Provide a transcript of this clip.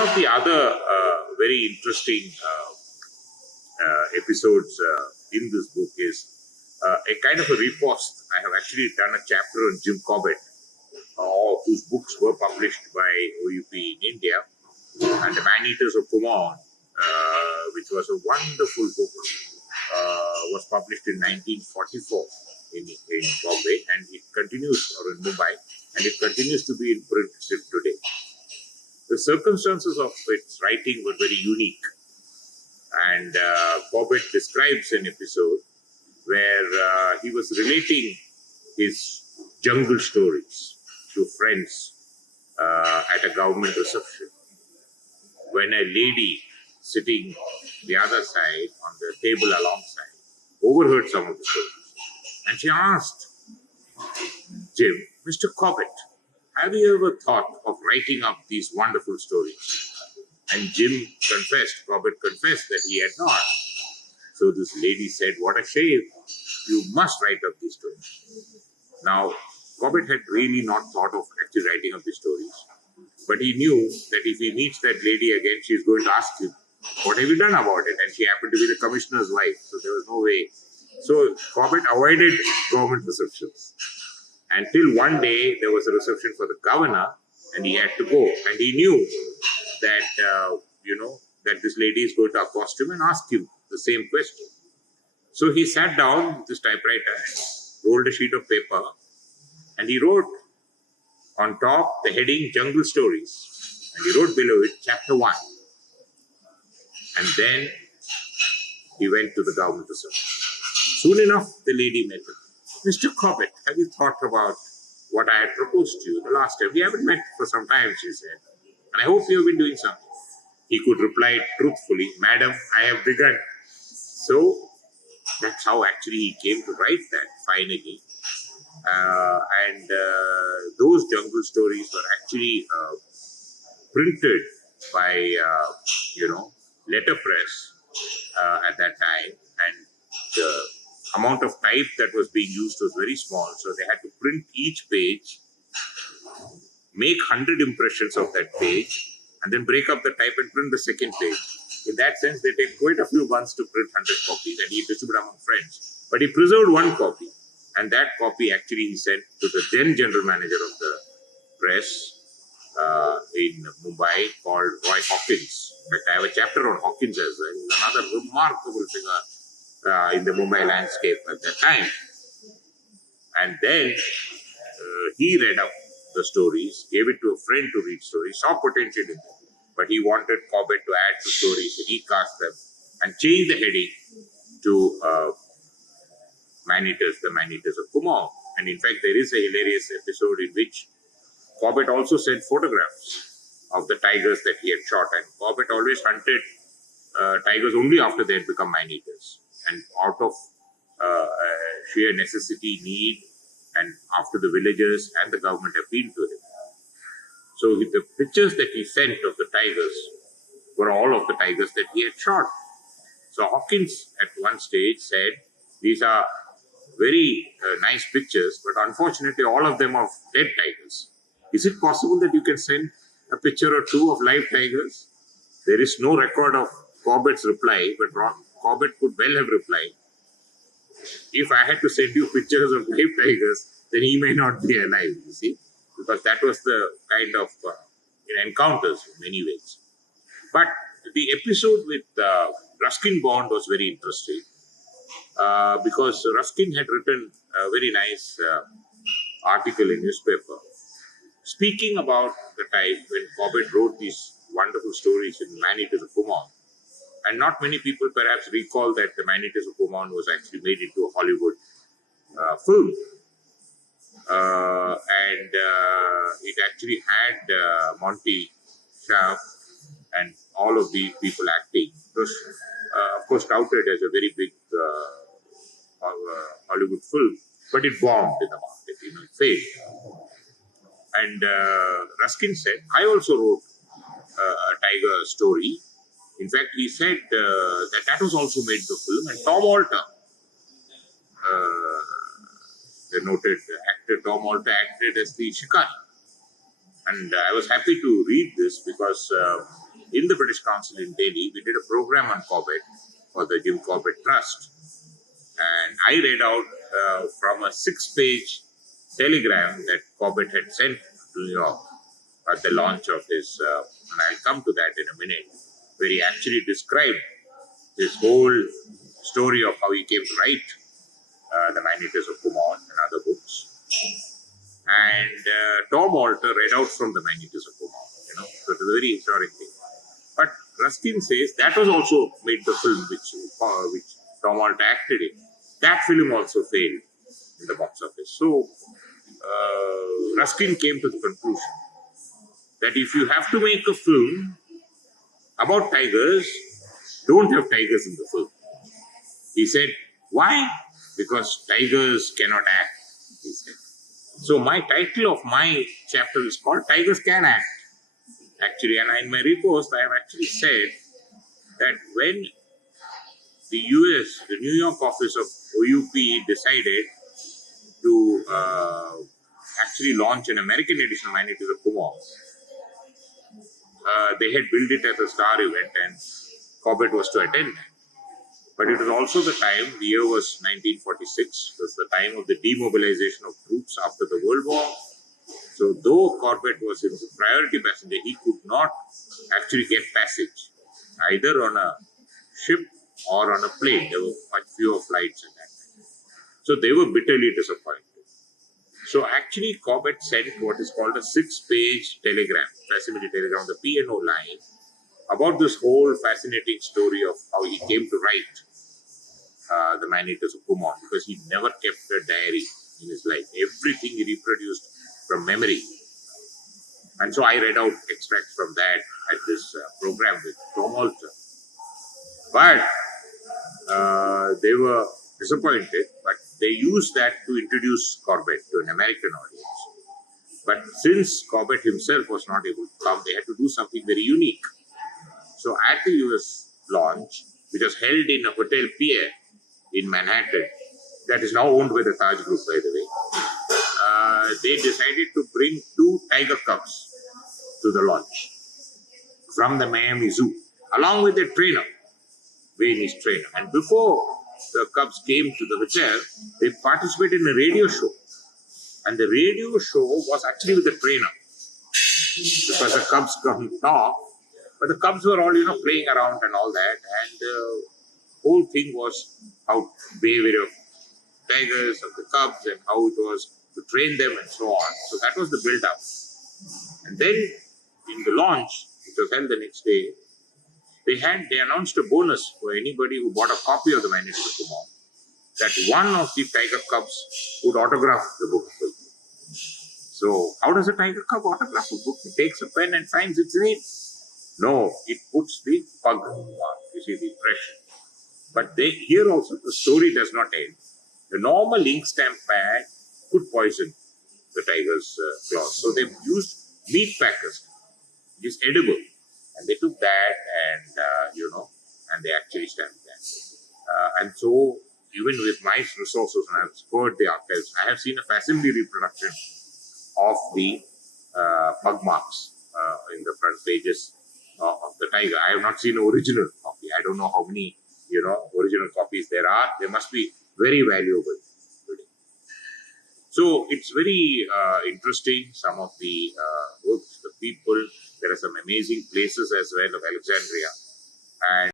one of the other very interesting episodes in this book is a kind of a repost. I have actually done a chapter on Jim Corbett, whose books were published by OUP in India, and the Man-Eaters of Kumaon, which was a wonderful book, was published in 1944 in Bombay, and it continues, or in Mumbai, and it continues to be in print till today. The circumstances of its writing were very unique, and Corbett describes an episode where he was relating his jungle stories to friends at a government reception, when a lady sitting the other side on the table alongside overheard some of the stories, and she asked Jim, "Mr. Corbett, have you ever thought of writing up these wonderful stories?" And Corbett confessed that he had not. So this lady said, "What a shame, you must write up these stories." Now, Corbett had really not thought of actually writing up these stories, but he knew that if he meets that lady again, she's going to ask him, "What have you done about it?" And she happened to be the commissioner's wife, so there was no way. So Corbett avoided government receptions until one day there was a reception for the governor, and he had to go. And he knew that, that this lady is going to accost him and ask him the same question. So he sat down with his typewriter, rolled a sheet of paper, and he wrote on top the heading Jungle Stories, and he wrote below it Chapter 1. And then he went to the government reception. Soon enough, the lady met him. "Mr. Corbett, have you thought about what I had proposed to you the last time? We haven't met for some time," she said, "and I hope you have been doing something." He could reply truthfully, "Madam, I have begun." So that's how actually he came to write that finally. And those jungle stories were actually printed by, letterpress at that time, and the amount of type that was being used was very small, so they had to print each page, make 100 impressions of that page, and then break up the type and print the second page. In that sense, they take quite a few months to print 100 copies, and he distributed among friends. But he preserved one copy, and that copy actually he sent to the then general manager of the press in Mumbai, called Roy Hawkins. In fact, I have a chapter on Hawkins as well. He's another remarkable figure in the Mumbai landscape at that time. And then he read up the stories, gave it to a friend to read stories, saw potential in them, but he wanted Corbett to add the stories, recast them, and change the heading to the Man-Eaters of Kumaon. And in fact, there is a hilarious episode in which Corbett also sent photographs of the tigers that he had shot, and Corbett always hunted tigers only after they had become man-eaters, and out of sheer necessity, need, and after the villagers and the government appealed to him. So the pictures that he sent of the tigers were all of the tigers that he had shot. So Hawkins at one stage said, "These are very nice pictures, but unfortunately all of them are dead tigers. Is it possible that you can send a picture or two of live tigers?" There is no record of Corbett's reply, but Corbett could well have replied, "If I had to send you pictures of live tigers, then he may not be alive," you see, because that was the kind of encounters in many ways. But the episode with Ruskin Bond was very interesting because Ruskin had written a very nice article in newspaper speaking about the time when Corbett wrote these wonderful stories in Man-Eaters of Kumaon. And not many people perhaps recall that the Man-Eaters of Kumaon was actually made into a Hollywood film. And it actually had Monty Schaaf and all of these people acting. It was, of course, touted as a very big Hollywood film, but it bombed in the market, it failed. And Ruskin said, "I also wrote a tiger story." In fact, he said that was also made the film, and Tom Alter, the noted actor Tom Alter, acted as the shikari. And I was happy to read this because in the British Council in Delhi, we did a program on Corbett for the Jim Corbett Trust. And I read out from a 6-page telegram that Corbett had sent to New York at the launch of his, and I'll come to that in a minute, where he actually described his whole story of how he came to write the Man-Eaters of Kumaon and other books. And Tom Alter read out from the Man-Eaters of Kumaon, so it was a very historic thing. But Ruskin says that was also made the film which Tom Alter acted in. That film also failed in the box office. So Ruskin came to the conclusion that if you have to make a film about tigers, don't have tigers in the film. He said, why? Because tigers cannot act, he said. So my title of my chapter is called Tigers Can Act. Actually, and in my repost, I have actually said that when the US, the New York office of OUP decided to actually launch an American edition of Man-Eaters of Kumaon, they had billed it as a star event and Corbett was to attend. But it was also the time, the year was 1946, it was the time of the demobilization of troops after the World War. So though Corbett was his priority passenger, he could not actually get passage, either on a ship or on a plane. There were much fewer flights at that time. So they were bitterly disappointed. So actually Corbett sent what is called a 6-page telegram, facsimile telegram, the P&O line, about this whole fascinating story of how he came to write the Man-Eaters of Kumaon, because he never kept a diary in his life. Everything he reproduced from memory. And so I read out extracts from that at this program with Tom Alter. But they were disappointed, but they used that to introduce Corbett to an American audience. But since Corbett himself was not able to come, they had to do something very unique. So at the US launch, which was held in a Hotel Pierre in Manhattan, that is now owned by the Taj Group, by the way, they decided to bring 2 tiger cubs to the launch from the Miami Zoo, along with their trainer, Viennese trainer. And before the cubs came to the hotel, they participated in a radio show. And the radio show was actually with the trainer, because the cubs couldn't talk. But the cubs were all, playing around and all that. And the whole thing was how behavior of tigers, of the cubs, and how it was to train them and so on. So that was the build-up. And then in the launch, which was held the next day, they announced a bonus for anybody who bought a copy of the Man-Eaters of Kumaon, that one of the tiger cubs would autograph the book. So how does a tiger cub autograph a book? It takes a pen and signs its name. No, it puts the pug mark, you see the impression. But here also the story does not end. The normal ink stamp pad could poison the tiger's claws. So they used meat packers, which is edible. And they took that and, and they actually stamped that. And so even with my resources, and I've scoured the archives, I have seen a facsimile reproduction of the pug marks in the front pages of the tiger. I have not seen an original copy. I don't know how many, original copies there are. They must be very valuable today. So it's very interesting, some of the works, the people. There are some amazing places as well of Alexandria. And